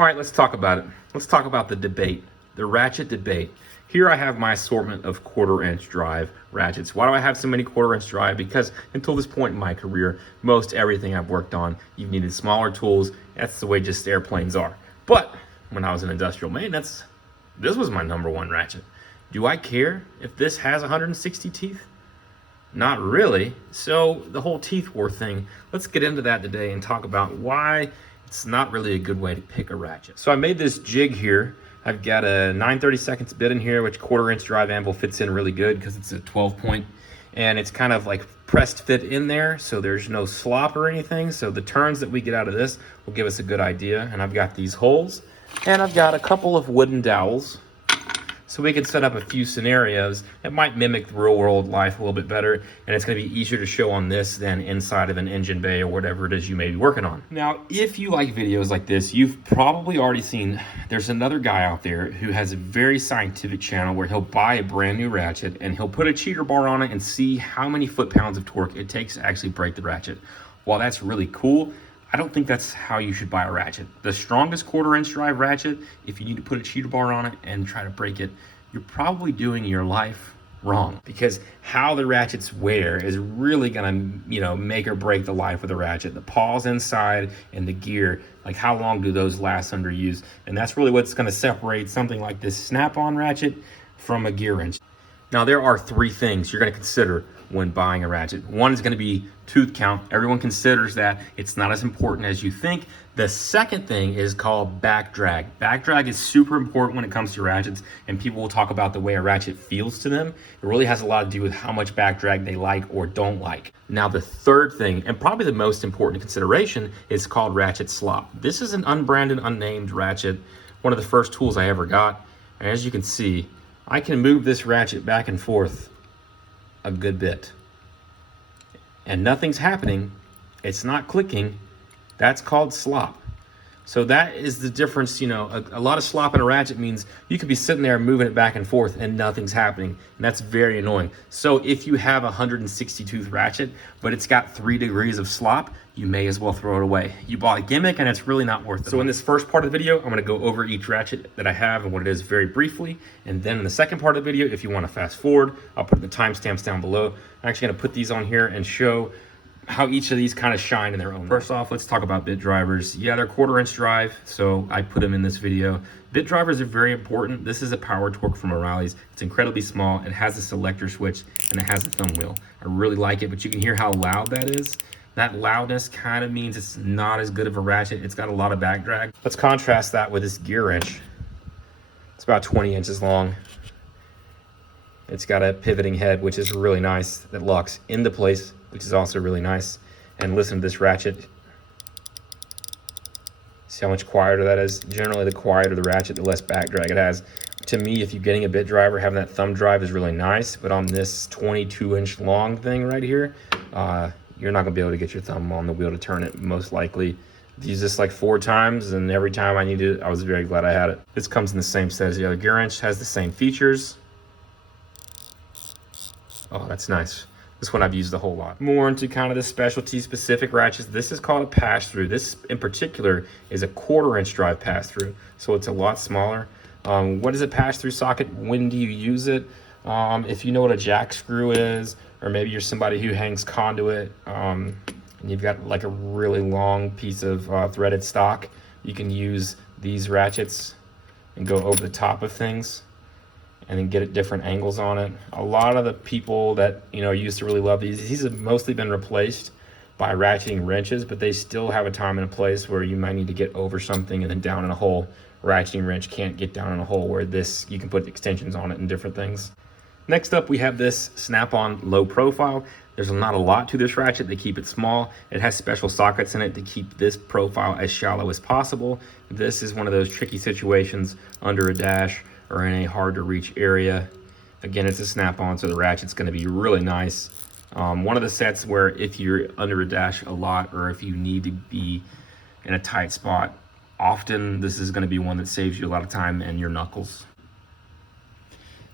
All right, let's talk about it. Let's talk about the debate, the ratchet debate. Here I have my assortment of 1/4-inch drive ratchets. Why do I have so many 1/4-inch drive? Because until this point in my career, most everything I've worked on, you've needed smaller tools. That's the way just airplanes are. But when I was in industrial maintenance, this was my #1 ratchet. Do I care if this has 160 teeth? Not really. So the whole teeth war thing, let's get into that today and talk about why it's not really a good way to pick a ratchet. So I made this jig here. I've got a 9/32 bit in here, which 1/4-inch drive anvil fits in really good because it's a 12 point, and it's kind of like pressed fit in there, so there's no slop or anything. So the turns that we get out of this will give us a good idea. And I've got these holes, and I've got a couple of wooden dowels, so we can set up a few scenarios that might mimic the real world life a little bit better, and it's gonna be easier to show on this than inside of an engine bay or whatever it is you may be working on. Now, if you like videos like this, you've probably already seen there's another guy out there who has a very scientific channel where he'll buy a brand new ratchet and he'll put a cheater bar on it and see how many foot-pounds of torque it takes to actually break the ratchet. While that's really cool, I don't think that's how you should buy a ratchet. The strongest 1/4-inch drive ratchet, if you need to put a cheater bar on it and try to break it, you're probably doing your life wrong, because how the ratchets wear is really gonna, make or break the life of the ratchet. The paws inside and the gear, like how long do those last under use? And that's really what's gonna separate something like this snap-on ratchet from a Gearwench. Now, there are 3 things you're gonna consider when buying a ratchet. One is gonna be tooth count. Everyone considers that. It's not as important as you think. The second thing is called back drag. Back drag is super important when it comes to ratchets, and people will talk about the way a ratchet feels to them. It really has a lot to do with how much back drag they like or don't like. Now, the third thing, and probably the most important consideration, is called ratchet slop. This is an unbranded, unnamed ratchet, one of the first tools I ever got. And as you can see, I can move this ratchet back and forth a good bit, and nothing's happening. It's not clicking. That's called slop. So that is the difference. A lot of slop in a ratchet means you could be sitting there moving it back and forth and nothing's happening, and that's very annoying. So if you have a 160 tooth ratchet but it's got 3 degrees of slop, you may as well throw it away. You bought a gimmick and it's really not worth it. So in this first part of the video, I'm going to go over each ratchet that I have and what it is very briefly, and then in the second part of the video, if you want to fast forward, I'll put the timestamps down below. I'm actually going to put these on here and show how each of these kind of shine in their own way. First off, let's talk about bit drivers. Yeah, they're 1/4-inch drive, so I put them in this video. Bit drivers are very important. This is a power torque from O'Reilly's. It's incredibly small. It has a selector switch and it has a thumb wheel. I really like it, but you can hear how loud that is. That loudness kind of means it's not as good of a ratchet. It's got a lot of back drag. Let's contrast that with this Gearwench. It's about 20 inches long. It's got a pivoting head, which is really nice, that locks into place, which is also really nice. And listen to this ratchet. See how much quieter that is? Generally, the quieter the ratchet, the less back drag it has. To me, if you're getting a bit driver, having that thumb drive is really nice. But on this 22-inch long thing right here, you're not gonna be able to get your thumb on the wheel to turn it, most likely. I've used this like 4 times, and every time I needed it, I was very glad I had it. This comes in the same set as the other Gearwench, has the same features. Oh, that's nice. This one I've used a whole lot. More into kind of the specialty specific ratchets. This is called a pass-through. This in particular is a 1/4-inch drive pass-through, so it's a lot smaller. What is a pass-through socket? When do you use it? If you know what a jack screw is, or maybe you're somebody who hangs conduit, and you've got like a really long piece of threaded stock, you can use these ratchets and go over the top of things and then get at different angles on it. A lot of the people that used to really love these have mostly been replaced by ratcheting wrenches, but they still have a time and a place where you might need to get over something and then down in a hole. Ratcheting wrench can't get down in a hole, where this, you can put extensions on it and different things. Next up, we have this snap-on low profile. There's not a lot to this ratchet. They keep it small. It has special sockets in it to keep this profile as shallow as possible. This is one of those tricky situations under a dash or in a hard to reach area. Again, it's a snap-on, so the ratchet's gonna be really nice. One of the sets where if you're under a dash a lot, or if you need to be in a tight spot, often this is gonna be one that saves you a lot of time and your knuckles.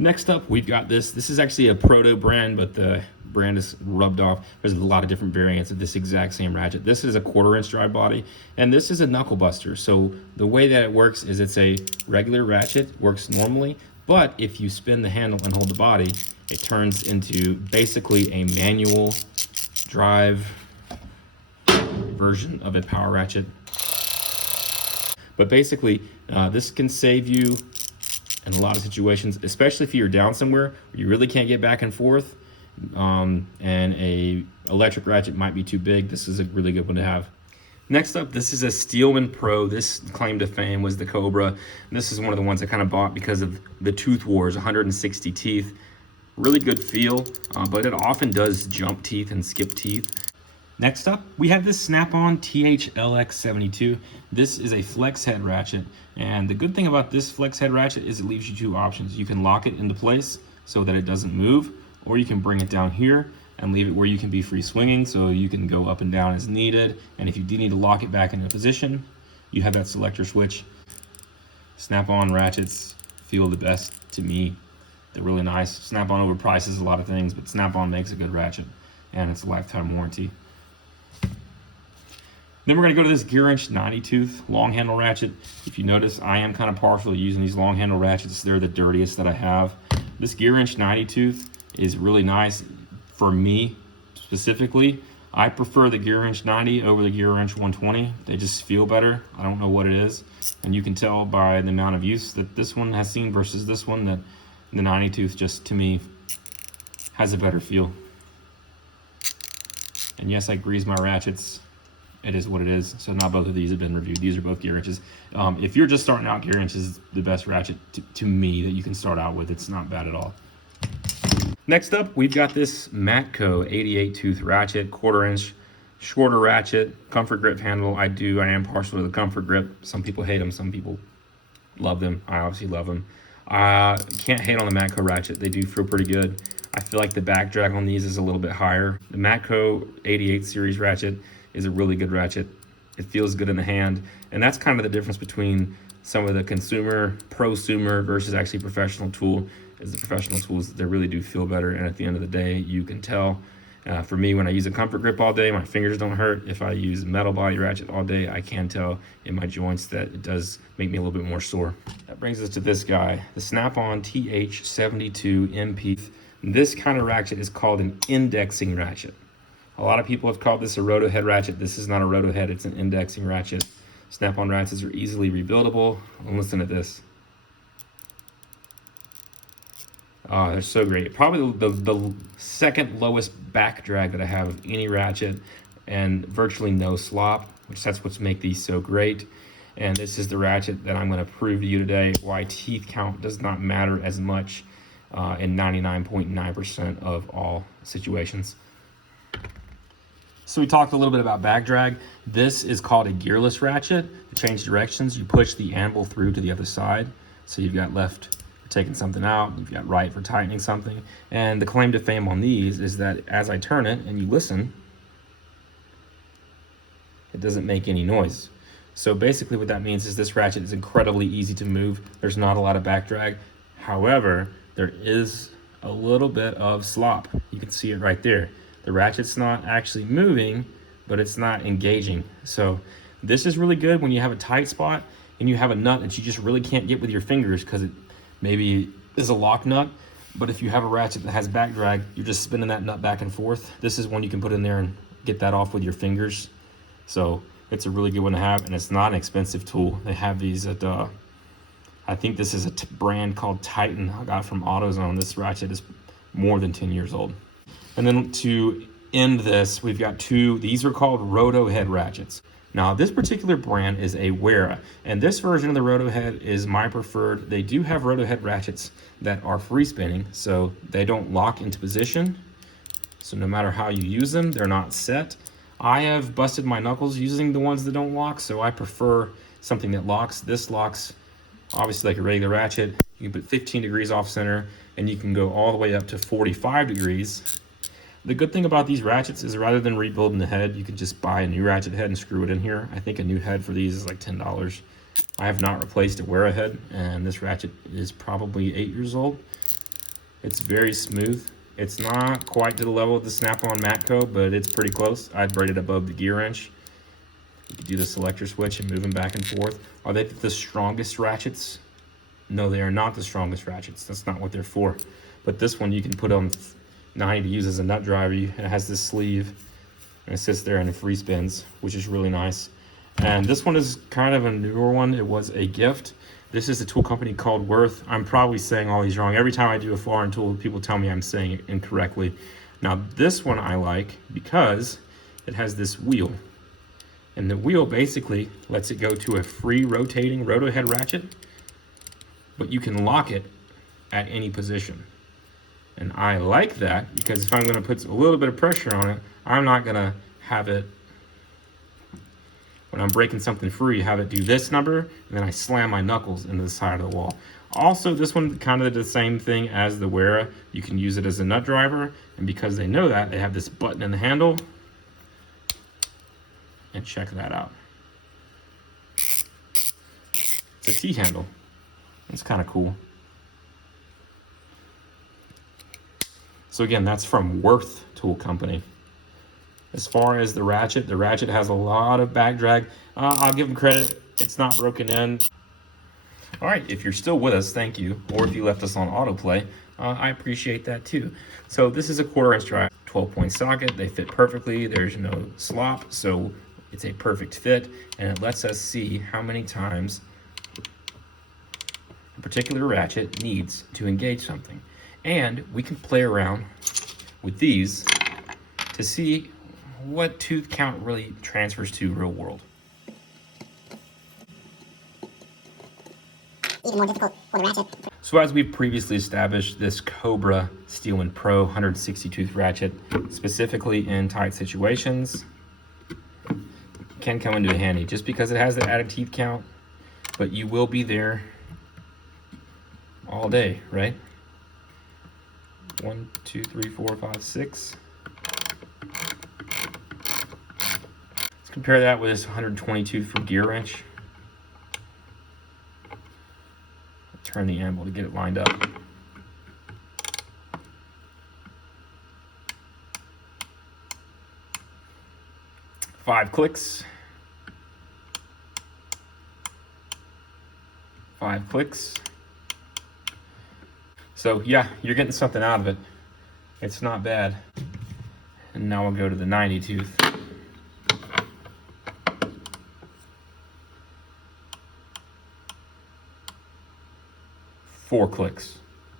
Next up, we've got this. This is actually a Proto brand, but the brand is rubbed off. There's a lot of different variants of this exact same ratchet. This is a 1/4 inch drive body, and this is a knuckle buster. So the way that it works is it's a regular ratchet, works normally, but if you spin the handle and hold the body, it turns into basically a manual drive version of a power ratchet. But basically, this can save you in a lot of situations, especially if you're down somewhere where you really can't get back and forth, and a electric ratchet might be too big. This is a really good one to have. Next up, this is a Steelman Pro. This claim to fame was the Cobra. This is one of the ones I kind of bought because of the tooth wars, 160 teeth. Really good feel, but it often does jump teeth and skip teeth. Next up, we have this Snap-on THLX72. This is a flex head ratchet, and the good thing about this flex head ratchet is it leaves you two options. You can lock it into place so that it doesn't move, or you can bring it down here and leave it where you can be free swinging, so you can go up and down as needed. And if you do need to lock it back into position, you have that selector switch. Snap-on ratchets feel the best to me. They're really nice. Snap-on overprices a lot of things, but Snap-on makes a good ratchet, and it's a lifetime warranty. Then we're going to go to this Gearwench 90 tooth long handle ratchet. If you notice, I am kind of partial to using these long handle ratchets. They're the dirtiest that I have. This Gearwench 90 tooth is really nice for me specifically. I prefer the Gearwench 90 over the Gearwench 120. They just feel better. I don't know what it is. And you can tell by the amount of use that this one has seen versus this one that the 90 tooth just, to me, has a better feel. And yes, I grease my ratchets. It is what it is. So not both of these have been reviewed. These are both Gearwenches. If you're just starting out, Gearwench is the best ratchet to me that you can start out with. It's not bad at all. Next up, we've got this Matco 88 tooth ratchet, 1/4 inch, shorter ratchet, comfort grip handle. I am partial to the comfort grip. Some people hate them, some people love them. I obviously love them. Can't hate on the Matco ratchet. They do feel pretty good. I feel like the back drag on these is a little bit higher. The Matco 88 series ratchet is a really good ratchet. It feels good in the hand, and that's kind of the difference between some of the consumer, prosumer versus actually professional tool. Is the professional tools, they really do feel better, and at the end of the day, you can tell. For me, when I use a comfort grip all day, my fingers don't hurt. If I use metal body ratchet all day, I can tell in my joints that it does make me a little bit more sore. That brings us to this guy, the Snap-on TH72 MP. This kind of ratchet is called an indexing ratchet. A lot of people have called this a Roto head ratchet. This is not a Roto head, it's an indexing ratchet. Snap-on ratchets are easily rebuildable. And listen to this. Oh, they're so great. Probably the second lowest back drag that I have of any ratchet, and virtually no slop, which that's what's make these so great. And this is the ratchet that I'm going to prove to you today why teeth count does not matter as much in 99.9% of all situations. So we talked a little bit about back drag. This is called a gearless ratchet. To change directions, you push the anvil through to the other side. So you've got left for taking something out, you've got right for tightening something. And the claim to fame on these is that as I turn it and you listen, it doesn't make any noise. So basically what that means is this ratchet is incredibly easy to move. There's not a lot of back drag. However, there is a little bit of slop. You can see it right there. The ratchet's not actually moving, but it's not engaging. So this is really good when you have a tight spot and you have a nut that you just really can't get with your fingers because it maybe is a lock nut. But if you have a ratchet that has back drag, you're just spinning that nut back and forth. This is one you can put in there and get that off with your fingers. So it's a really good one to have, and it's not an expensive tool. They have these at, I think this is a brand called Titan I got from AutoZone. This ratchet is more than 10 years old. And then to end this, we've got these are called Roto head ratchets. Now this particular brand is a Wera, and this version of the Roto head is my preferred. They do have Roto head ratchets that are free spinning, so they don't lock into position. So no matter how you use them, they're not set. I have busted my knuckles using the ones that don't lock, so I prefer something that locks. This locks obviously like a regular ratchet. You can put 15 degrees off center, and you can go all the way up to 45 degrees. The good thing about these ratchets is rather than rebuilding the head, you can just buy a new ratchet head and screw it in here. I think a new head for these is like $10. I have not replaced a Wera head, and this ratchet is probably 8 years old. It's very smooth. It's not quite to the level of the Snap-on Matco, but it's pretty close. I'd rate it above the Gearwench. You can do the selector switch and move them back and forth. Are they the strongest ratchets? No, they are not the strongest ratchets. That's not what they're for. But this one you can put on 90 to use as a nut driver. It has this sleeve and it sits there and it free spins, which is really nice. And this one is kind of a newer one. It was a gift. This is a tool company called Worth. I'm probably saying all these wrong. Every time I do a foreign tool, people tell me I'm saying it incorrectly. Now this one I like because it has this wheel. And the wheel basically lets it go to a free rotating roto head ratchet, but you can lock it at any position. And I like that because if I'm gonna put a little bit of pressure on it, I'm not gonna have it, when I'm breaking something free, have it do this number, and then I slam my knuckles into the side of the wall. Also, this one kind of the same thing as the Wera. You can use it as a nut driver, and because they know that, they have this button in the handle. And check that out. It's a T-handle. It's kind of cool. So again, that's from Worth Tool Company. As far as the ratchet has a lot of back drag. I'll give them credit, it's not broken in. All right, if you're still with us, thank you. Or if you left us on autoplay, I appreciate that too. So this is a 1/4 inch drive, 12-point socket. They fit perfectly, there's no slop, so it's a perfect fit, and it lets us see how many times a particular ratchet needs to engage something. And we can play around with these to see what tooth count really transfers to real world. Even more difficult for the ratchet. So as we previously established, this Cobra Steelman Pro 160 tooth ratchet, specifically in tight situations, can come into handy just because it has the added teeth count, but you will be there all day, right? 1, 2, 3, 4, 5, 6. Let's compare that with this 120 tooth from Gearwench. Turn the anvil to get it lined up. Five clicks. 5 clicks. So yeah, you're getting something out of it. It's not bad. And now we'll go to the 90 tooth. Four clicks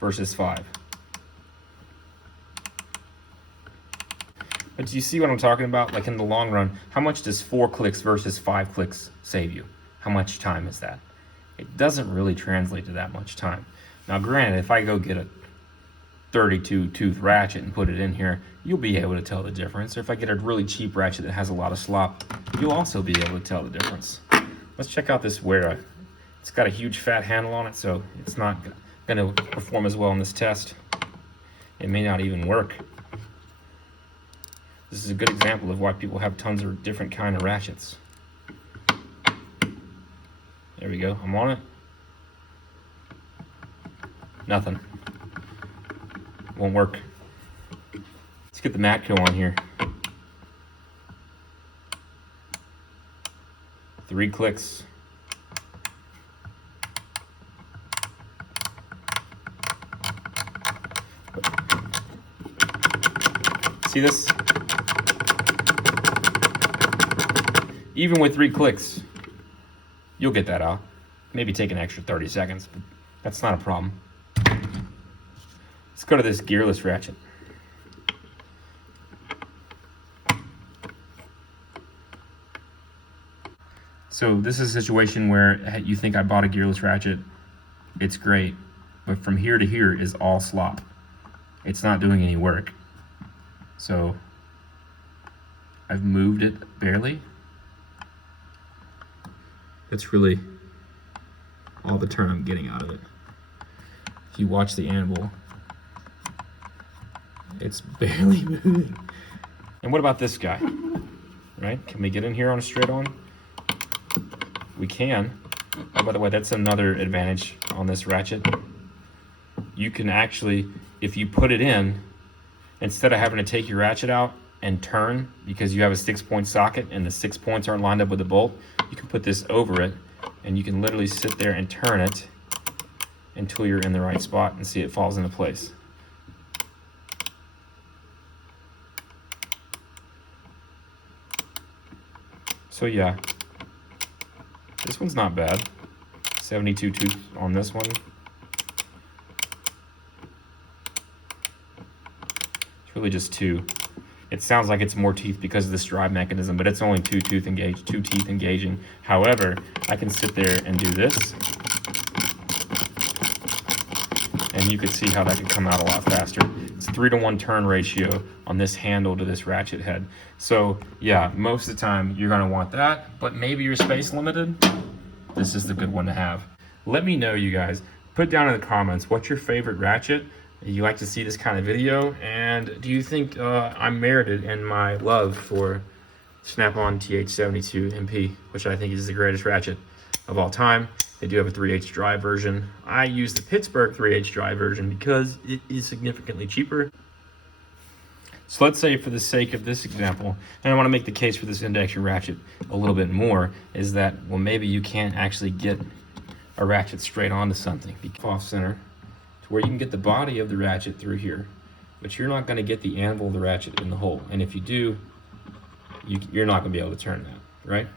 versus 5. But do you see what I'm talking about? Like in the long run, how much does 4 clicks versus 5 clicks save you? How much time is that? It doesn't really translate to that much time. Now granted, if I go get a 32 tooth ratchet and put it in here, you'll be able to tell the difference. Or if I get a really cheap ratchet that has a lot of slop, you'll also be able to tell the difference. Let's check out this Wera. It's got a huge fat handle on it, so it's not going to perform as well in this test. It may not even work. This is a good example of why people have tons of different kind of ratchets. There we go, I'm on it. Nothing. Won't work. Let's get the Matco on here. 3 clicks. See this? Even with 3 clicks, you'll get that out. Maybe take an extra 30 seconds, but that's not a problem. Let's go to this gearless ratchet. So this is a situation where you think I bought a gearless ratchet, it's great, but from here to here is all slop. It's not doing any work. So I've moved it barely. That's really all the turn I'm getting out of it. If you watch the anvil, it's barely moving. And what about this guy? Right? Can we get in here on a straight on? We can. Oh, by the way, that's another advantage on this ratchet. you can actually, if you put it in, instead of having to take your ratchet out and turn, because you have a 6-point socket and the 6 points aren't lined up with the bolt, you can put this over it and you can literally sit there and turn it until you're in the right spot and see it falls into place. So yeah, this one's not bad. 72 tooth on this one. It's really just 2. It sounds like it's more teeth because of this drive mechanism, but it's only 2 teeth engaging. However, I can sit there and do this, and you could see how that could come out a lot faster. It's 3-to-1 turn ratio on this handle to this ratchet head. So yeah, most of the time you're gonna want that, but maybe you're space limited. This is the good one to have. Let me know, you guys. Put down in the comments, what's your favorite ratchet? You like to see this kind of video? And do you think I'm merited in my love for Snap-on TH72 MP, which I think is the greatest ratchet of all time? They do have a 3/8 drive version. I use the Pittsburgh 3/8 drive version because it is significantly cheaper. So let's say, for the sake of this example, and I want to make the case for this induction ratchet a little bit more, is that, well, maybe you can't actually get a ratchet straight onto something. Off center to where you can get the body of the ratchet through here, but you're not going to get the anvil of the ratchet in the hole. And if you do, you're not going to be able to turn that, right?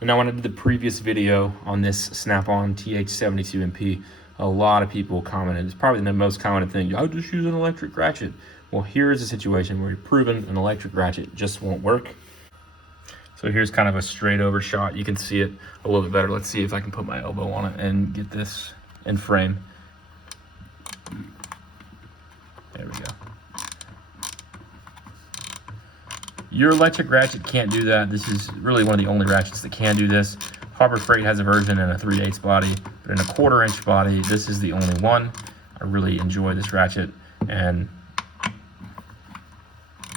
And now, when I did the previous video on this Snap-on TH72 MP, a lot of people commented, it's probably the most common thing, I just use an electric ratchet. Well, here's a situation where you're proven an electric ratchet just won't work. So here's kind of a straight over shot. You can see it a little bit better. Let's see if I can put my elbow on it and get this in frame. There we go. Your electric ratchet can't do that. This is really one of the only ratchets that can do this. Harbor Freight has a version in a 3/8 body, but in a 1/4" body, this is the only one. I really enjoy this ratchet, and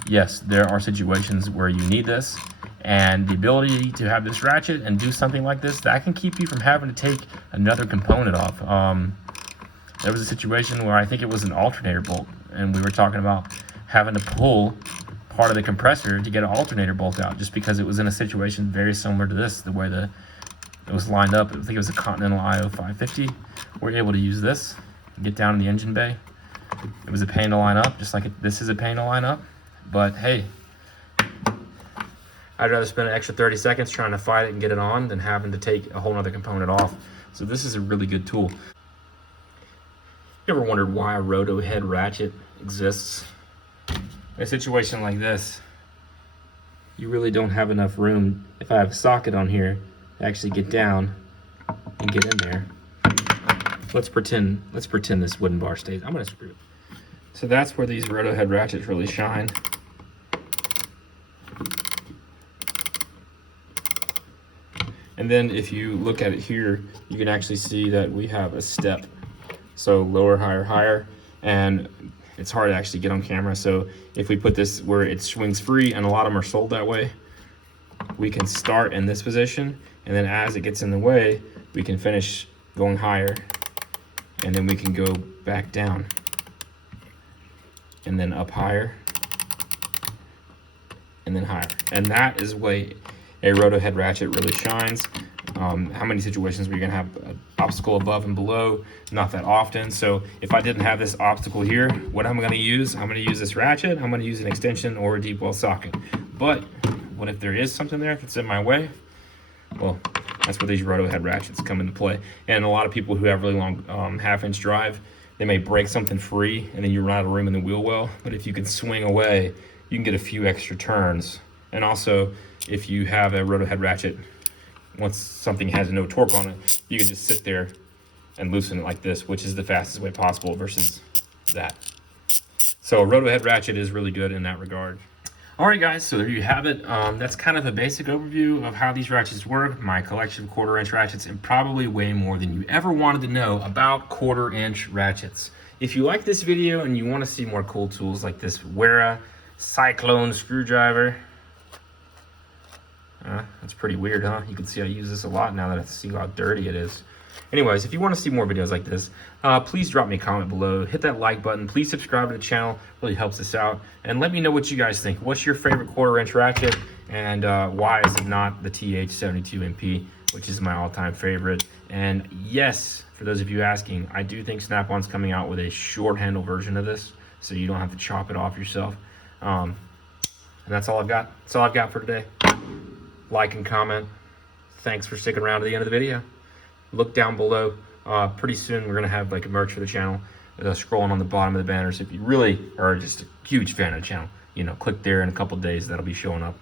yes, there are situations where you need this, and the ability to have this ratchet and do something like this, that can keep you from having to take another component off. There was a situation where I think it was an alternator bolt, and we were talking about having to pull part of the compressor to get an alternator bolt out, just because it was in a situation very similar to this, the way it was lined up. I think it was a Continental IO 550. We're able to use this and get down in the engine bay. It was a pain to line up, just like this is a pain to line up. But hey, I'd rather spend an extra 30 seconds trying to fight it and get it on than having to take a whole other component off. So this is a really good tool. You ever wondered why a Roto head ratchet exists? In a situation like this, you really don't have enough room, if I have a socket on here, to actually get down and get in there. Let's pretend this wooden bar stays. I'm gonna screw it. So that's where these Roto head ratchets really shine. And then if you look at it here, you can actually see that we have a step. So lower, higher, higher, and it's hard to actually get on camera. So if we put this where it swings free, and a lot of them are sold that way, we can start in this position, and then as it gets in the way, we can finish going higher, and then we can go back down, and then up higher, and then higher. And that is way a Roto head ratchet really shines. How many situations where you're gonna have an obstacle above and below? Not that often. So if I didn't have this obstacle here, what I'm gonna use? I'm gonna use this ratchet, I'm gonna use an extension or a deep well socket. But what if there is something there that's in my way? Well, that's where these Roto head ratchets come into play. And a lot of people who have really long 1/2" drive, they may break something free and then you run out of room in the wheel well. But if you can swing away, you can get a few extra turns. And also, if you have a Roto head ratchet, once something has no torque on it, you can just sit there and loosen it like this, which is the fastest way possible versus that. So a Roto head ratchet is really good in that regard. All right, guys, so there you have it. That's kind of a basic overview of how these ratchets work, my collection of 1/4" ratchets, and probably way more than you ever wanted to know about 1/4" ratchets. If you like this video and you want to see more cool tools like this Wera Cyclone screwdriver, That's pretty weird, huh? You can see I use this a lot now that I see how dirty it is. Anyways, if you want to see more videos like this, please drop me a comment below. Hit that like button. Please subscribe to the channel. Really helps us out. And let me know what you guys think. What's your favorite 1/4 inch ratchet? And why is it not the TH72MP, which is my all-time favorite? And yes, for those of you asking, I do think Snap-on's coming out with a short handle version of this, so you don't have to chop it off yourself. And that's all I've got. That's all I've got for today. Like and comment. Thanks for sticking around to the end of the video. Look down below. Pretty soon we're gonna have like a merch for the channel scrolling on the bottom of the banner. So if you really are just a huge fan of the channel, you know, click there in a couple days. That'll be showing up.